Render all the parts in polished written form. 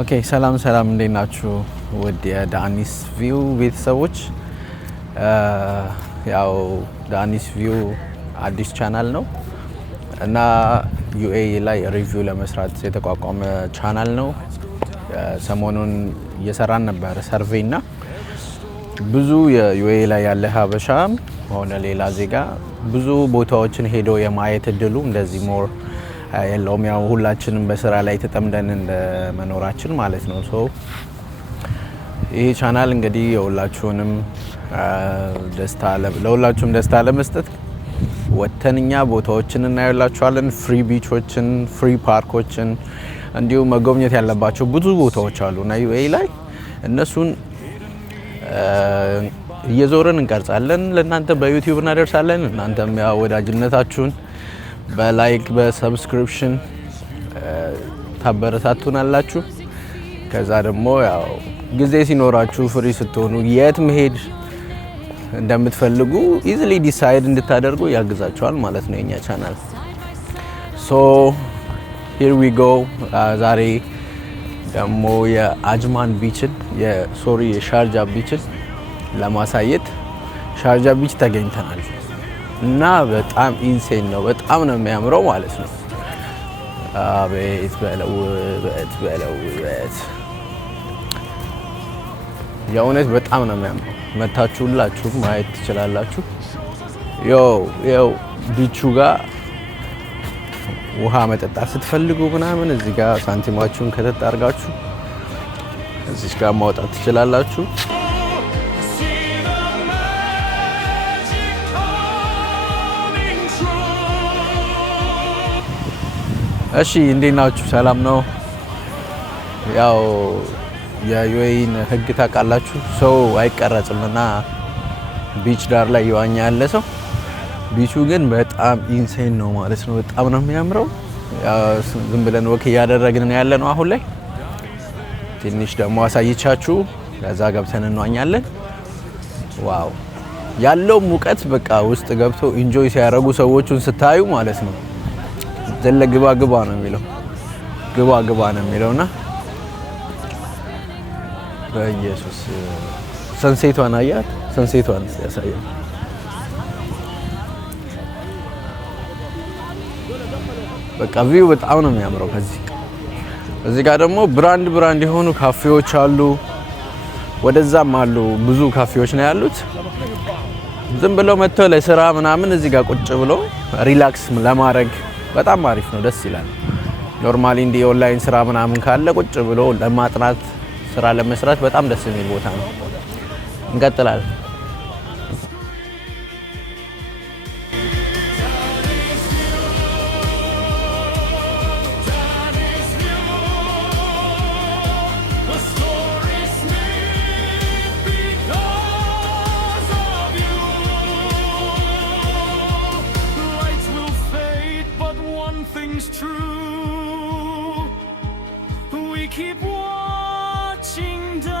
ኦኬ ሰላም እንዴት ናችሁ? ውድ የዳኒስ ቪው ቤተሰቦች፣ ያው ዳኒስ ቪው አዲስ ቻናል ነው እና ዩኤኢ ላይ ሪቪው ለመስራት የተቋቋመ ቻናል ነው። ሰሞኑን እየሰራን ነበር ሰርቬይ እና ብዙ የዩኤኢ ላይ ያለ ሀበሻም ሆነ ሌላ ዜጋ ብዙ ቦታዎችን ሄዶ የማየት እድሉ እንደዚህ ሞር የለውም። ያው ሁላችንም በስራ ላይ ተጠምደን እንደ መኖራችን ማለት ነው። ሶ ይሄ ቻናል እንግዲህ የሁላችሁንም ለሁላችሁም ደስታ ለመስጠት ወተንኛ ቦታዎችን እናያላችኋለን። ፍሪ ቢቾችን፣ ፍሪ ፓርኮችን እንዲሁም መጎብኘት ያለባቸው ብዙ ቦታዎች አሉ እና ዩኤኢ ላይ እነሱን እየዞርን እንቀርጻለን። ለእናንተ በዩቲዩብ እናደርሳለን። እናንተም ያው ወዳጅነታችሁን በላይክ በሰብስክሪፕሽን ታበረታቱናላችሁ። ከዛ ደግሞ ያው ጊዜ ሲኖራችሁ ፍሪ ስትሆኑ የት መሄድ እንደምትፈልጉ ኢዚሊ ዲሳይድ እንድታደርጉ ያግዛችኋል ማለት ነው የኛ ቻናል። ሶ ሂር ዊ ጎ። ዛሬ ደግሞ የአጅማን ቢችን የሻርጃ ቢችን ለማሳየት ሻርጃ ቢች ተገኝተናል እና በጣም ኢንሴን ነው። በጣም ነው የሚያምረው ማለት ነው። አቤት በለውበት የእውነት በጣም ነው የሚያምረው። መታችሁ ሁላችሁም ማየት ትችላላችሁ። ያው ቢቹ ጋር ውሃ መጠጣት ስትፈልጉ ምናምን እዚህ ጋር ሳንቲማችሁን ከተት አድርጋችሁ እዚህ ጋር ማውጣት ትችላላችሁ። እሺ እንዴት ናችሁ? ሰላም ነው። ያው የዩኤኢን ሕግ ታውቃላችሁ። ሰው አይቀረጽምና ቢች ዳር ላይ ይዋኛ ያለ ሰው። ቢቹ ግን በጣም ኢንሴን ነው ማለት ነው። በጣም ነው የሚያምረው። ዝም ብለን ወክ እያደረግን ያለ ነው አሁን ላይ። ትንሽ ደግሞ አሳይቻችሁ ከዛ ገብተን እንዋኛለን። ዋው ያለው ሙቀት በቃ ውስጥ ገብቶ ኢንጆይ ሲያደርጉ ሰዎቹን ስታዩ ማለት ነው ዘለ ግባ ነው የሚለው ግባ ነው የሚለውና በኢየሱስ ሰንሴቷን አያት። ሰንሴቷን ያሳያል። በቃ ቪው በጣም ነው የሚያምረው። እዚህ ጋር ደግሞ ብራንድ የሆኑ ካፌዎች አሉ። ወደዛም አሉ ብዙ ካፌዎች ነው ያሉት። ዝም ብለው መጥተው ለስራ ምናምን እዚህ ጋር ቁጭ ብሎ ሪላክስ ለማድረግ በጣም አሪፍ ነው። ደስ ይላል። ኖርማሊ እንዲ ኦንላይን ስራ ምናምን ካለ ቁጭ ብሎ ለማጥናት ስራ ለመስራት በጣም ደስ የሚል ቦታ ነው። እንቀጥላለን። Keep watching down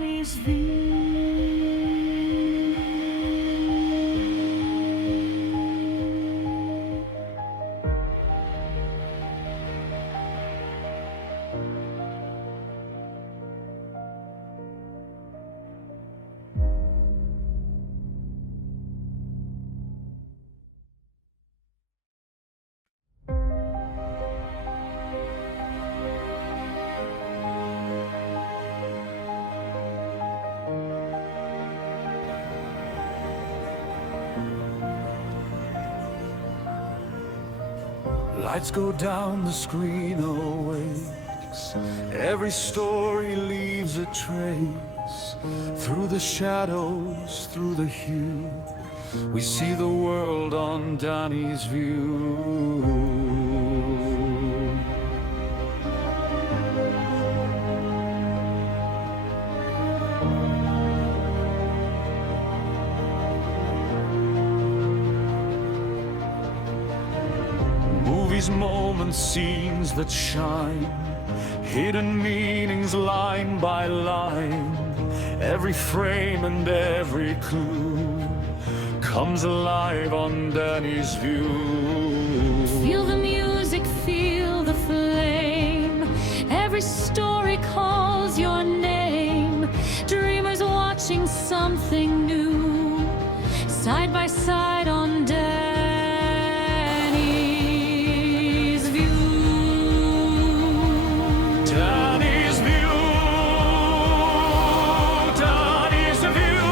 his view. Lights go down, the screen awakes. Every story leaves a trace. Through the shadows, through the hue, we see the world on Danny's view. Moments, scenes that shine, hidden meanings line by line. Every frame and every clue comes alive on Danny's view. Feel the music, feel the flame. by side on Danny's View. Danny's View, Danny's View,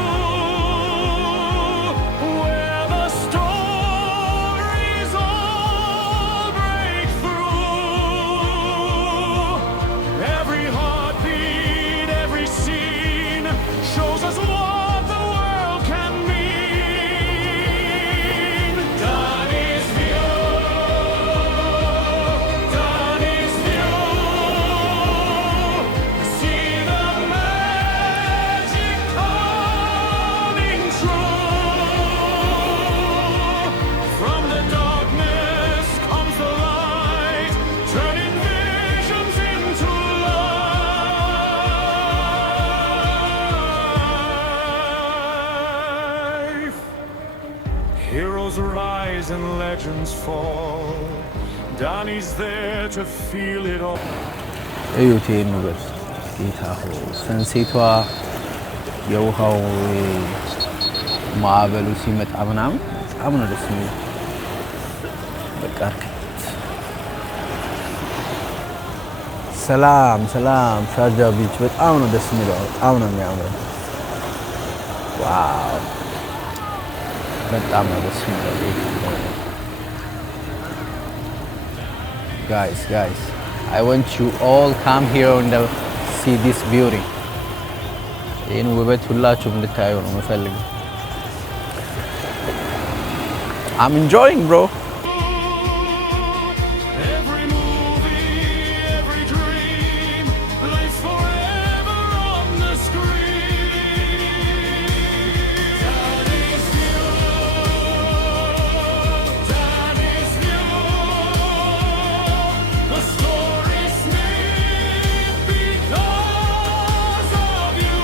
where the stories all break through. Every heartbeat, every scene shows us what the world can mean. Danny's View, Danny's View. See the magic coming true. From the darkness comes the light, turning visions into life. Heroes rise and legends fall. Danny's there to feel it all. እዩት ይሄን ነገር ጌታ ሆይ ሰንሴቷ የውሃው ማዕበሉ ሲመጣ ምናምን በጣም ነው ደስ የሚለው። በቃ እርክት ሰላም ሰላም ሻርጃ ቢች በጣም ነው ደስ የሚለው። በጣም ነው የሚያምረው። ዋው በጣም ነው ደስ የሚለው። guys I want you all come here and see this beauty. ይህን ውበት ሁላችሁም እንድታዩ ነው የምፈልገው። I'm enjoying bro. Every movie, every dream, lives forever on the screen. Danny's View, Danny's View. The story's made because of you.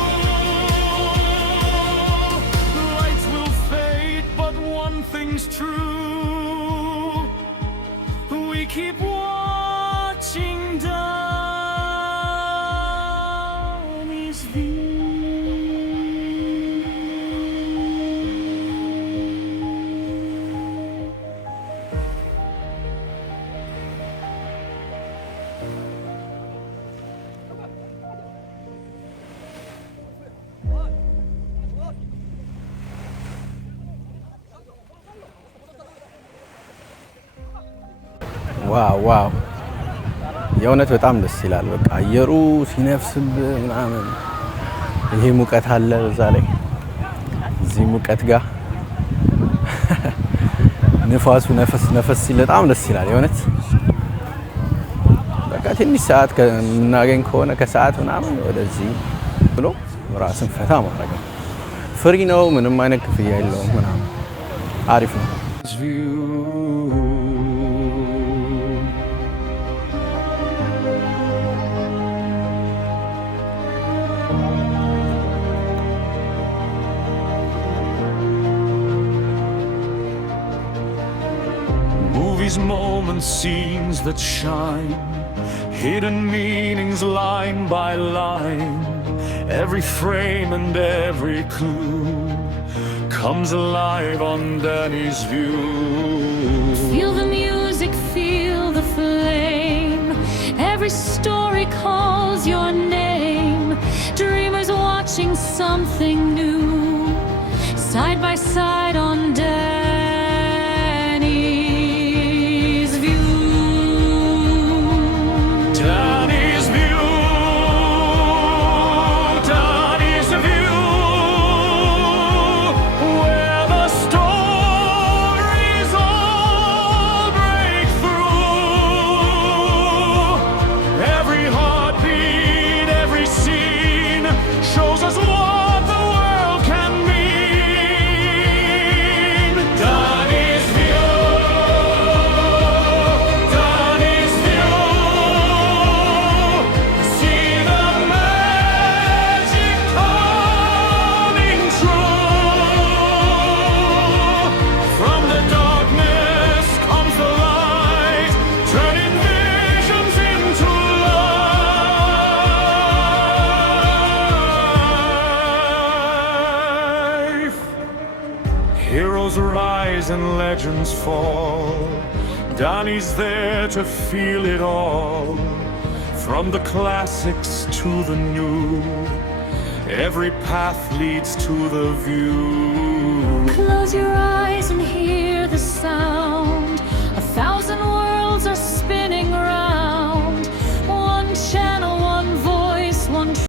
Lights will fade, but one thing's true. We keep watching Danny's View. ዋው የእውነት በጣም ደስ ይላል። በቃ አየሩ ሲነፍስብ ምናምን ይሄ ሙቀት አለ በዛ ላይ እዚህ ሙቀት ጋር ንፋሱ ነፈስ ሲል በጣም ደስ ይላል። የእውነት በቃ ትንሽ ሰዓት ከምናገኝ ከሆነ ከሰዓት ምናምን ወደዚህ ብሎ ራስን ፈታ ማድረግ ነው። ፍሪ ነው፣ ምንም አይነት ክፍያ የለውም ምናምን አሪፍ ነው። Movies, moments, scenes that shine, hidden meanings line by line. Every frame and every clue comes alive on Danny's View. Feel the music, feel the flame. Every story calls your name. Dreamers watching something new. Side by side on Danny's View. Danny's View, Danny's View, where the stories all break through. Every heartbeat, every scene shows us what the world can mean. Heroes rise and legends fall. Donnie's there to feel it all. From the classics to the new, every path leads to the view. Close your eyes